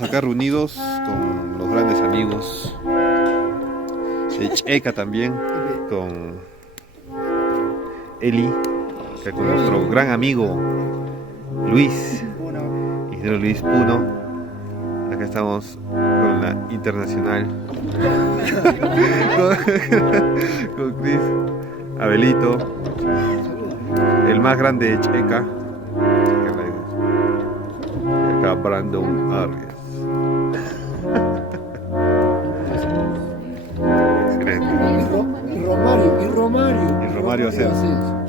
Acá reunidos con los grandes amigos de Checa también, con Eli, acá con nuestro gran amigo Luis, ingeniero Luis Puno. Acá estamos con la internacional, con Chris, Abelito, el más grande de Checa, acá Brandon Arias. Excelente. Y Romario Y Romario Asensio.